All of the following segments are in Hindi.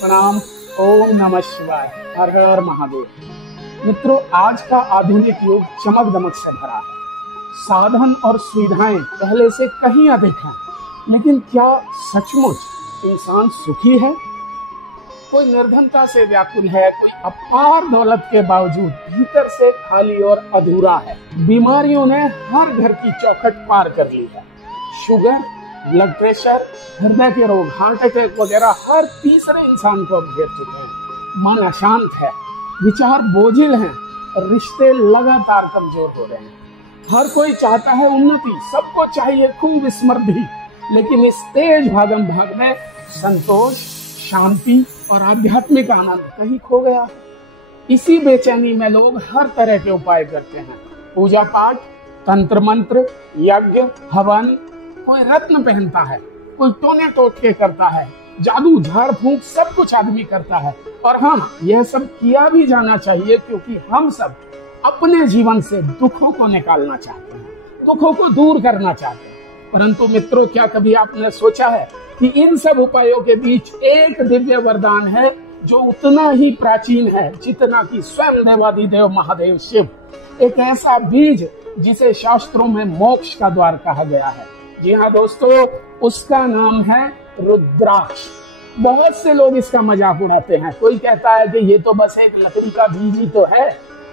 प्रणाम। ओम नमः शिवाय। हर हर महादेव। मित्रों, आज का आधुनिक युग चमक दमक से भरा है। साधन और सुविधाएं पहले से कहीं अधिक हैं, लेकिन क्या सचमुच इंसान सुखी है? कोई निर्धनता से व्याकुल है, कोई अपार दौलत के बावजूद भीतर से खाली और अधूरा है। बीमारियों ने हर घर की चौखट पार कर ली है। शुगर, ब्लड प्रेशर, हृदय के रोग, हार्ट अटैक वगैरह हर तीसरे इंसान को अब घेर चुके हैं। मन अशांत है, विचार बोझिल हैं, रिश्ते लगातार कमजोर हो रहे हैं। हर कोई चाहता है उन्नति, सबको चाहिए खूब समृद्धि, लेकिन इस तेज भागम भाग में संतोष, शांति और आध्यात्मिक आनंद कहीं खो गया है। इसी बेचैनी में लोग हर तरह के उपाय करते हैं। पूजा पाठ, तंत्र मंत्र, यज्ञ, हवन, कोई रत्न पहनता है, कोई टोने टोटके करता है, जादू झाड़ फूंक सब कुछ आदमी करता है। और हाँ, यह सब किया भी जाना चाहिए, क्योंकि हम सब अपने जीवन से दुखों को निकालना चाहते हैं, दुखों को दूर करना चाहते हैं। परंतु मित्रों, क्या कभी आपने सोचा है कि इन सब उपायों के बीच एक दिव्य वरदान है जो उतना ही प्राचीन है जितना कि स्वयं देवादिदेव महादेव शिव। एक ऐसा बीज जिसे शास्त्रों में मोक्ष का द्वार कहा गया है। जी हाँ दोस्तों, उसका नाम है रुद्राक्ष। बहुत से लोग इसका मजाक उड़ाते हैं। कोई कहता है कि ये तो बस एक लकड़ी का बीज ही तो है,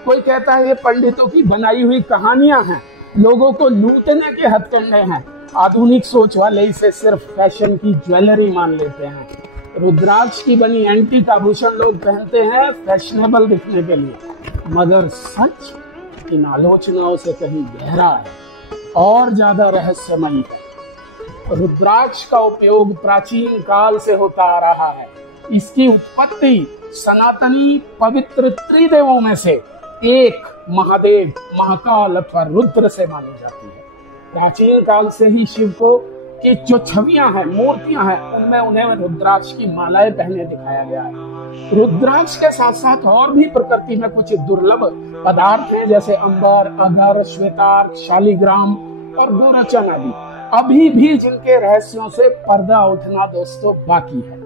कोई कहता है ये पंडितों की बनाई हुई कहानियां हैं, लोगों को लूटने के हथकंडे हैं। आधुनिक सोच वाले इसे सिर्फ फैशन की ज्वेलरी मान लेते हैं। रुद्राक्ष की बनी एंटीक आभूषण लोग पहनते हैं फैशनेबल दिखने के लिए, मगर सच इन आलोचनाओं से कहीं गहरा है और ज्यादा रहस्यमयी है। रुद्राक्ष का उपयोग प्राचीन काल से होता आ रहा है। इसकी उत्पत्ति सनातनी पवित्र त्रिदेवों में से एक महादेव, महाकाल अथवा रुद्र से मानी जाती है। प्राचीन काल से ही शिव को की जो छवियां हैं, मूर्तियां हैं, उनमें उन्हें रुद्राक्ष की मालाएं पहने दिखाया गया है। रुद्राक्ष के साथ साथ और भी प्रकृति में कुछ दुर्लभ पदार्थ हैं, जैसे अंबर, अगर, श्वेतार्क, शालिग्राम और गोरचन आदि, अभी भी जिनके रहस्यों से पर्दा उठना दोस्तों बाकी है।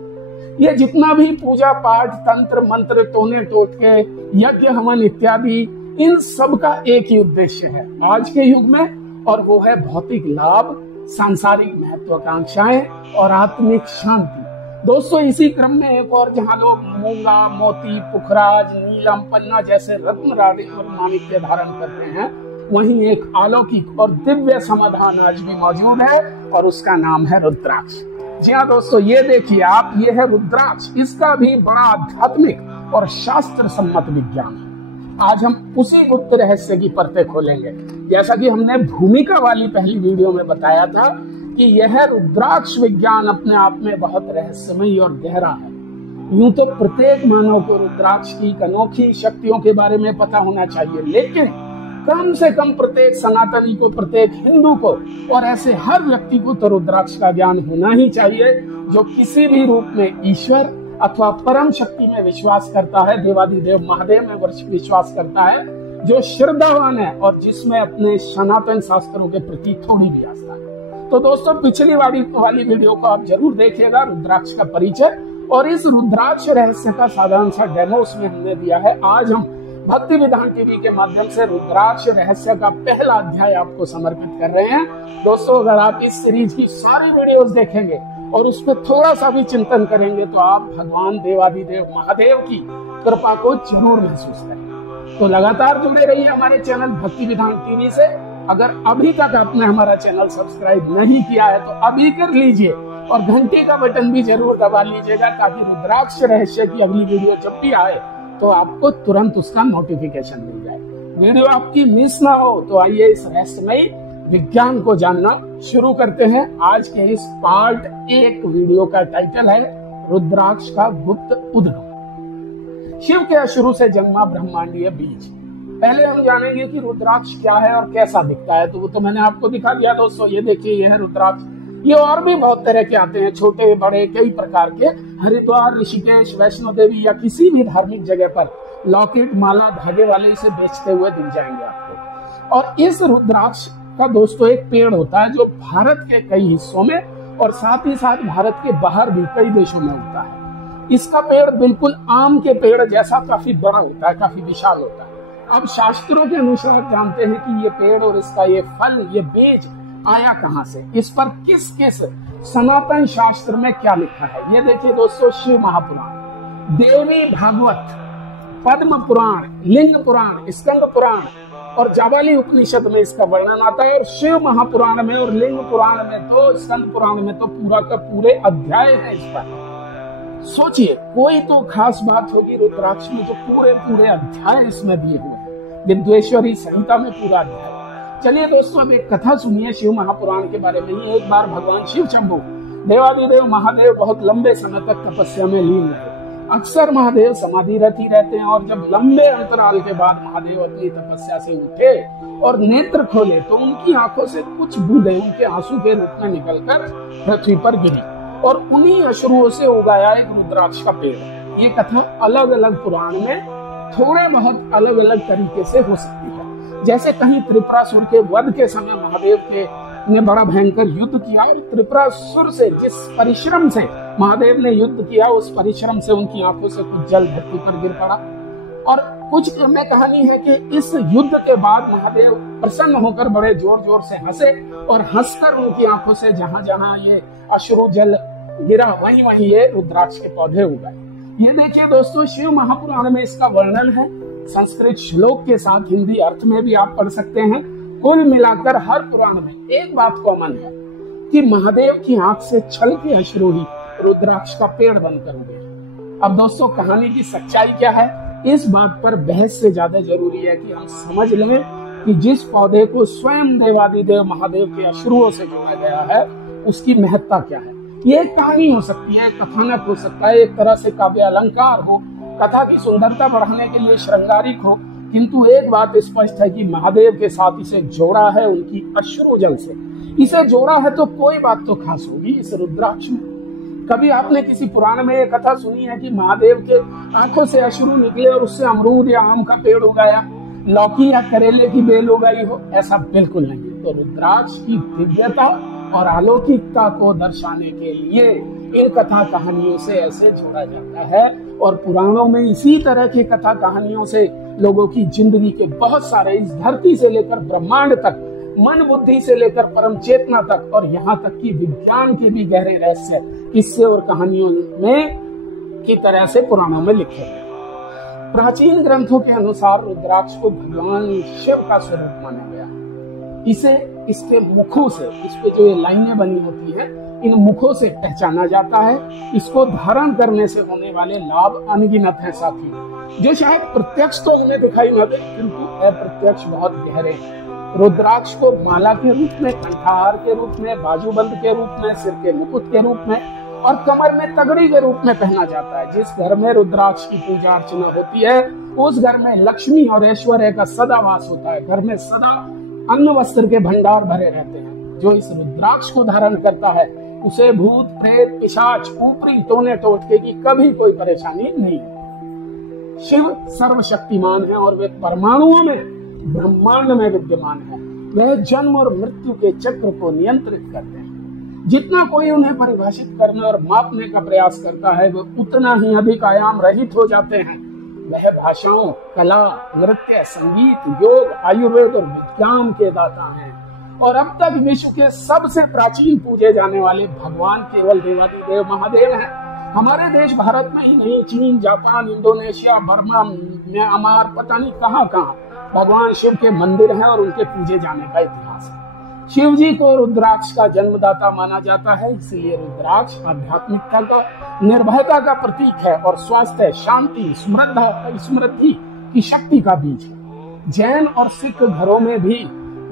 ये जितना भी पूजा पाठ, तंत्र मंत्र, टोने टोटके, यज्ञ हवन इत्यादि, इन सब का एक ही उद्देश्य है आज के युग में, और वो है भौतिक लाभ, सांसारिक महत्वाकांक्षाएं और आत्मिक शांति। दोस्तों, इसी क्रम में एक और जहां लोग मूंगा, मोती, पुखराज, नीलम, पन्ना जैसे रत्न राडे और माणिक्य धारण करते हैं, वहीं एक अलौकिक और दिव्य समाधान आज भी मौजूद है, और उसका नाम है रुद्राक्ष। जी हाँ दोस्तों, ये देखिए आप, ये है रुद्राक्ष। इसका भी बड़ा आध्यात्मिक और शास्त्र सम्मत विज्ञान है। आज हम उसी गुप्त रहस्य की परतें खोलेंगे। जैसा कि हमने भूमिका वाली पहली वीडियो में बताया था कि यह रुद्राक्ष विज्ञान अपने आप में बहुत रहस्यमयी और गहरा है। यूं तो प्रत्येक मानव को रुद्राक्ष की अनोखी शक्तियों के बारे में पता होना चाहिए, लेकिन कम से कम प्रत्येक सनातनी को, प्रत्येक हिंदू को और ऐसे हर व्यक्ति को तो रुद्राक्ष का ज्ञान होना ही चाहिए, जो किसी भी रूप में ईश्वर अथवा परम शक्ति में विश्वास करता है, देवादिदेव महादेव में विश्वास करता है, जो श्रद्धावान है और जिसमें अपने सनातन शास्त्रों के प्रति थोड़ी भी आस्था है। तो दोस्तों, पिछली वाली वीडियो को आप जरूर देखिएगा, रुद्राक्ष का परिचय और इस रुद्राक्ष रहस्य का साधारण सा डेमो उसमें हमने दिया है। आज हम भक्ति विधान टीवी के माध्यम से रुद्राक्ष रहस्य का पहला अध्याय आपको समर्पित कर रहे हैं। दोस्तों, अगर आप इस सीरीज की सारी वीडियोस देखेंगे और उस पर थोड़ा सा भी चिंतन करेंगे तो आप भगवान देवादिदेव महादेव की कृपा को जरूर महसूस करेंगे। तो लगातार जुड़े रहिए हमारे चैनल भक्ति विधान टीवी से। अगर अभी तक आपने हमारा चैनल सब्सक्राइब नहीं किया है तो अभी कर लीजिए, और घंटी का बटन भी जरूर दबा लीजिएगा, ताकि रुद्राक्ष रहस्य की अगली वीडियो जब भी आए तो आपको तुरंत उसका नोटिफिकेशन मिल जाए। वीडियो आपकी मिस ना हो, तो आइए इस रहस्यमयी विज्ञान को जानना शुरू करते हैं। आज के इस पार्ट 1 वीडियो का टाइटल है रुद्राक्ष का गुप्त उद्गम। शिव के शुरू से जन्मा ब्रह्मांडीय बीज। पहले हम जानेंगे कि रुद्राक्ष क्या है और कैसा दिखता है। तो वो तो मैंने आपको दिखा दिया दोस्तों, ये देखिए, ये है रुद्राक्ष। ये और भी बहुत तरह के आते हैं, छोटे बड़े कई प्रकार के। हरिद्वार, ऋषिकेश, वैष्णो देवी या किसी भी धार्मिक जगह पर लॉकेट, माला, धागे वाले इसे बेचते हुए दिख जाएंगे आपको। और इस रुद्राक्ष का दोस्तों एक पेड़ होता है जो भारत के कई हिस्सों में और साथ ही साथ भारत के बाहर भी कई देशों में उगता है। इसका पेड़ बिल्कुल आम के पेड़ जैसा काफी बड़ा होता है, काफी विशाल होता है। अब शास्त्रों के अनुसार जानते हैं कि ये पेड़ और इसका ये फल, ये बीज आया कहाँ से, इस पर किस किस सनातन शास्त्र में क्या लिखा है। ये देखिए दोस्तों, शिव महापुराण, देवी भागवत, पद्म पुराण, लिंग पुराण, स्कंद पुराण और जाबाली उपनिषद में इसका वर्णन आता है। और शिव महापुराण में और लिंग पुराण में तो, स्कंद पुराण में तो पूरा का पूरे अध्याय है इस पर। सोचिए, कोई तो खास बात होगी रुद्राक्ष में जो पूरे अध्याय इसमें दिए हुए हैं। विद्वेश्वरी संहिता में पूरा अध्याय। चलिए दोस्तों, अब एक कथा सुनिए शिव महापुराण के बारे में। एक बार भगवान शिव शंभु देवादिदेव महादेव बहुत लंबे समय तक तपस्या में लीन रहे। अक्सर महादेव समाधिरत ही रहते हैं और जब लंबे अंतराल के बाद महादेव अपनी तपस्या से उठे और नेत्र खोले तो उनकी आंखों से कुछ बूंदें उनके आंसू के रूप में निकलकर पृथ्वी पर गिरी और उन्हीं अश्रुओं से उगाया एक रुद्राक्ष का पेड़। ये कथा अलग अलग पुराण में थोड़े बहुत अलग अलग तरीके से हो सकती है। जैसे कहीं त्रिपुरासुर के वध के समय महादेव ने बड़ा भयंकर युद्ध किया और त्रिपुरासुर से जिस परिश्रम से महादेव ने युद्ध किया, उस परिश्रम से उनकी आंखों से कुछ जल धरती पर गिर पड़ा। और कुछ में कहानी है कि इस युद्ध के बाद महादेव प्रसन्न होकर बड़े जोर जोर से हंसे और हंसकर उनकी आंखों से जहां जहां ये अश्रु जल गिरा वहीं वहीं ये रुद्राक्ष के पौधे उगाए। ये देखिए दोस्तों, शिव महापुराण में इसका वर्णन है। संस्कृत श्लोक के साथ हिंदी अर्थ में भी आप पढ़ सकते हैं। कुल मिलाकर हर पुराण में एक बात कॉमन है कि महादेव की आंख से छलके अश्रु ही रुद्राक्ष का पेड़ बनकर उगे। अब दोस्तों, कहानी की सच्चाई क्या है, इस बात पर बहस से ज्यादा जरूरी है कि हम समझ लें कि जिस पौधे को स्वयं देवादिदेव महादेव के अश्रुओं से जोड़ा गया है उसकी महत्ता क्या है। ये एक कहानी हो सकती है, कथानक हो सकता है, एक तरह से काव्य अलंकार हो, कथा की सुंदरता बढ़ाने के लिए श्रृंगारिक हो, किंतु एक बात स्पष्ट है कि महादेव के साथ इसे जोड़ा है उनकी अश्रु जल से। इसे जोड़ा है तो कोई बात तो खास होगी इस रुद्राक्ष में। कभी आपने किसी पुराण में एक कथा सुनी है कि महादेव के आंखों से अश्रु निकले और उससे अमरूद या आम का पेड़ उगाया, लौकी या करेले की बेल उगाई हो? ऐसा बिल्कुल नहीं। तो रुद्राक्ष की दिव्यता और अलौकिकता को दर्शाने के लिए इन कथा कहानियों से ऐसे जोड़ा जाता है और पुराणों में इसी तरह की कथा कहानियों से लोगों की जिंदगी के बहुत सारे, इस धरती से लेकर ब्रह्मांड तक, मन बुद्धि से लेकर परम चेतना तक और यहाँ तक कि विज्ञान के भी गहरे रहस्य किस्से और कहानियों में की तरह से पुराणों में लिखे हैं। प्राचीन ग्रंथों के अनुसार रुद्राक्ष को भगवान शिव का स्वरूप माना गया। इसे इसके मुखों से, इस पे जो ये लाइनें बनी होती है, इन मुखों से पहचाना जाता है। इसको धारण करने से होने वाले लाभ अनगिनत हैं साथी, जो शायद प्रत्यक्ष तो हमें दिखाई न दे किंतु अप्रत्यक्ष बहुत गहरे हैं। रुद्राक्ष को माला के रूप में, कंठाहार के रूप में, बाजूबंद के रूप में, सिर के मुकुट के रूप में और कमर में तगड़ी के रूप में पहना जाता है। जिस घर में रुद्राक्ष की पूजा अर्चना होती है उस घर में लक्ष्मी और ऐश्वर्य का सदा वास होता है। घर में सदा अन्न वस्त्र के भंडार भरे रहते हैं। जो इस रुद्राक्ष को धारण करता है उसे भूत प्रेत पिशाच ऊपरी टोने टोटके की कभी कोई परेशानी नहीं है। शिव सर्वशक्तिमान है और वे परमाणुओं में, ब्रह्मांड में विद्यमान है। वह जन्म और मृत्यु के चक्र को नियंत्रित करते हैं। जितना कोई उन्हें परिभाषित करने और मापने का प्रयास करता है वे उतना ही अधिक आयाम रहित हो जाते हैं। वह भाषाओं, कला, नृत्य, संगीत, योग, आयुर्वेद और विज्ञान के दाता हैं और अब तक विश्व के सबसे प्राचीन पूजे जाने वाले भगवान केवल देवादिदेव महादेव हैं। हमारे देश भारत में ही नहीं, चीन, जापान, इंडोनेशिया, बर्मा, म्यांमार, पता नहीं कहाँ कहाँ भगवान शिव के मंदिर हैं और उनके पूजे जाने का इतिहास है। शिव जी को रुद्राक्ष का जन्मदाता माना जाता है, इसलिए रुद्राक्ष आध्यात्मिकता का, निर्भयता का प्रतीक है और स्वास्थ्य, शांति, समृद्धि की शक्ति का बीज है। जैन और सिख घरों में भी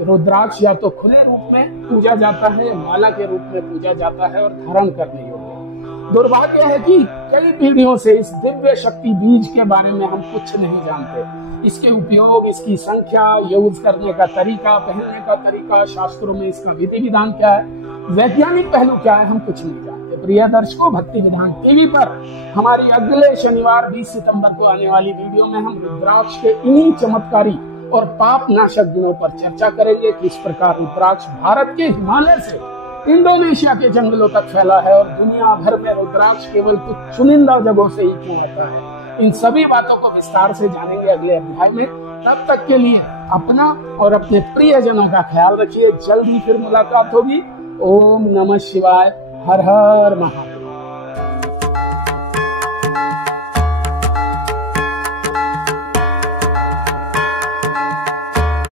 रुद्राक्ष या तो खुले रूप में पूजा जाता है, माला के रूप में पूजा जाता है और धारण करने योग्य। दुर्भाग्य है कि कई पीढ़ियों से इस दिव्य शक्ति बीज के बारे में हम कुछ नहीं जानते। इसके उपयोग, इसकी संख्या, यूज करने का तरीका, पहनने का तरीका, शास्त्रों में इसका विधि विधान क्या है, वैज्ञानिक पहलू क्या है, हम कुछ नहीं जानते। प्रिय दर्शकों, भक्ति विधान टीवी पर हमारी अगले शनिवार 20 सितंबर को आने वाली वीडियो में हम रुद्राक्ष के इन्हीं चमत्कारी और पाप नाशक गुणों पर चर्चा करेंगे। किस प्रकार रुद्राक्ष भारत के हिमालय से इंडोनेशिया के जंगलों तक फैला है और दुनिया भर में रुद्राक्ष केवल कुछ चुनिंदा जगहों से ही क्यों आता है। इन सभी बातों को विस्तार से जानेंगे अगले अध्याय में। तब तक के लिए अपना और अपने प्रियजनों का ख्याल रखिए। जल्द ही फिर मुलाकात होगी। ओम नमः शिवाय। हर हर महादेव।